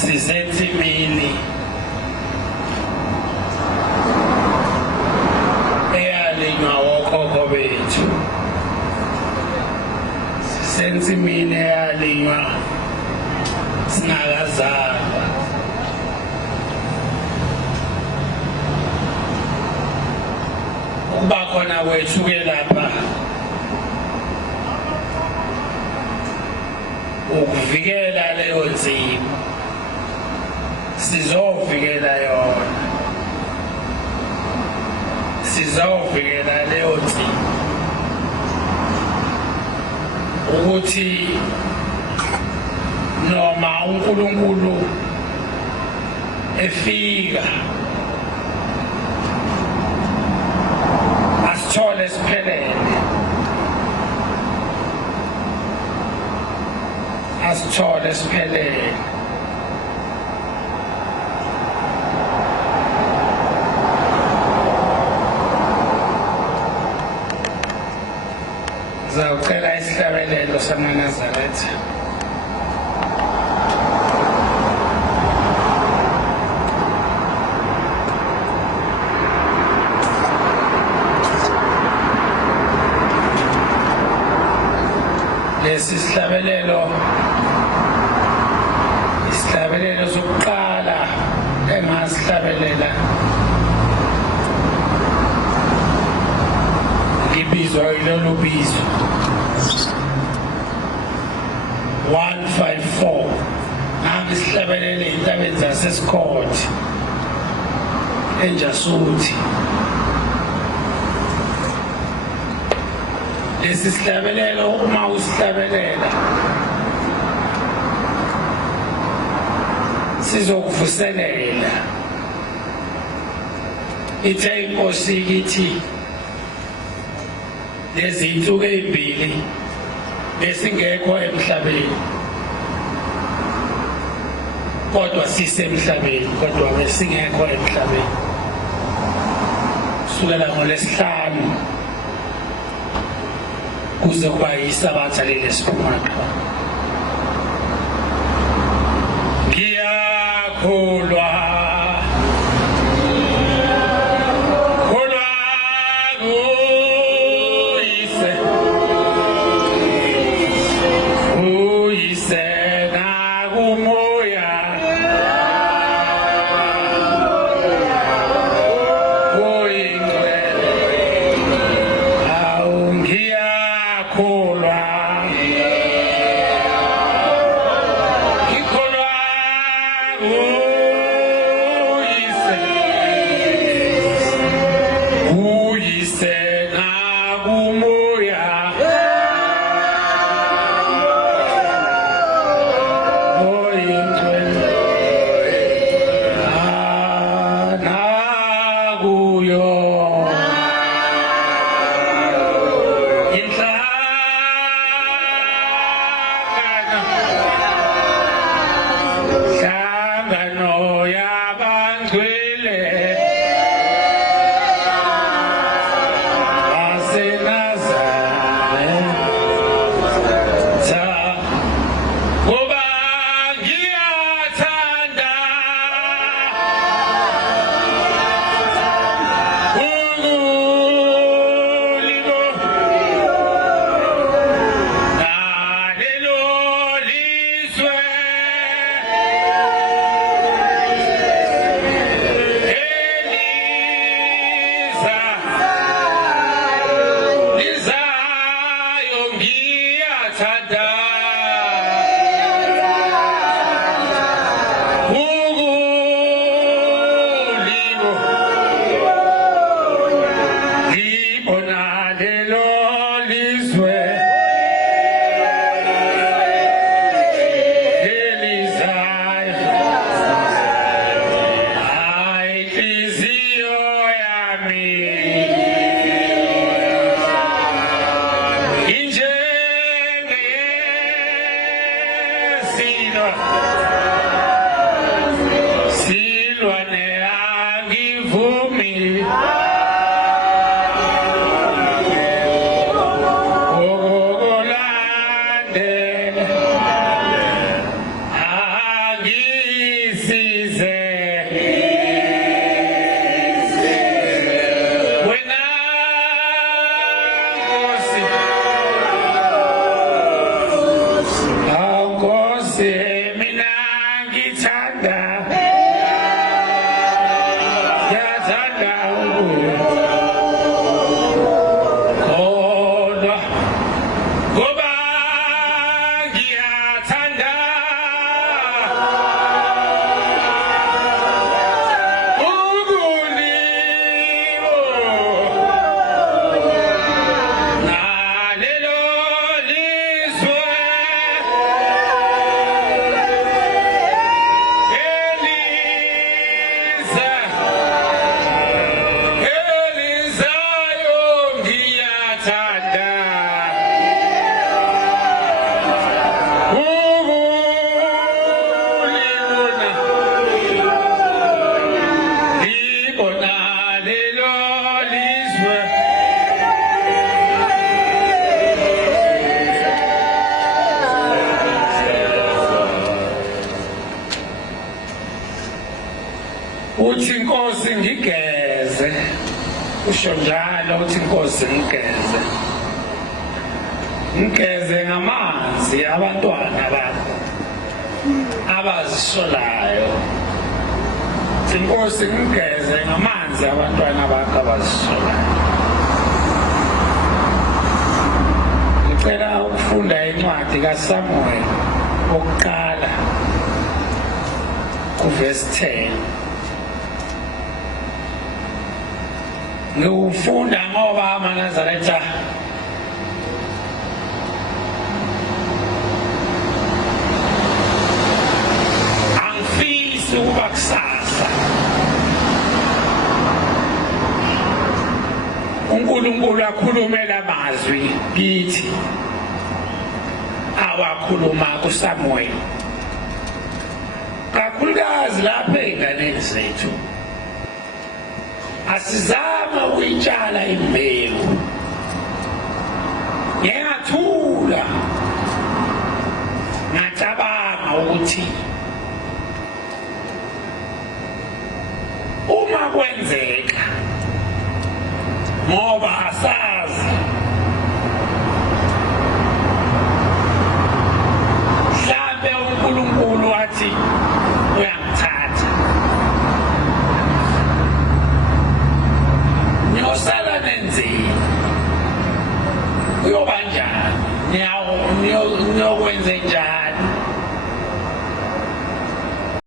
sisensimini eyalinywa okhokho bethu, sisensimini eyalinywa singakazalwa. Ukuba khona kwethu ke lapha ukuvikela leyo nzima, sizovikela yona, sizovikela leyo nzima ukuthi noma uNkulunkulu efika asithole siphelele, asithole siphelele. Ngizawucela isihlabelelo samaNazaretha. Lesi sihlabelelo, isihlabelelo sokuqala engasihlabelela libizwa ilolu bizo 154. Ngangisihlabelele entabeni zaseScott eNjasuthi. Lesi sihlabelelo uma usihlabelela sizokuvuselela. Ithe inkosi ithi lezi insuku ezimbili besingekho emhlabeni, kodwa sisemhlabeni, kodwa besingekho emhlabeni. Kusukela ngoLwesihlanu kuze kuba yisabatha lelesiphumapha. Ngiyakholwa Nkosi mina ngithanda ngiyathanda ukukholwa ngoba ngiyathanda uthi inkosi ngigeze usho njalo uthi inkosi ngigeze ngamanzi abantwana bakho abazisolayo uthi inkosi ngigeze ngamanzi abantwana bakho abazisolayo. Ngicela ukufunda incwadi kaSamuel okuqala kuverse 10. Ngifunda ngoba amaNazaretha angifisi ukuba kusasa uNkulunkulu akhulumela amazwi kithi awakhuluma kuSamuel kakhulukazi lapha ey'nganeni zethu. Asizama ukuyitshala imbewu ngingathula ngacabanga ukuthi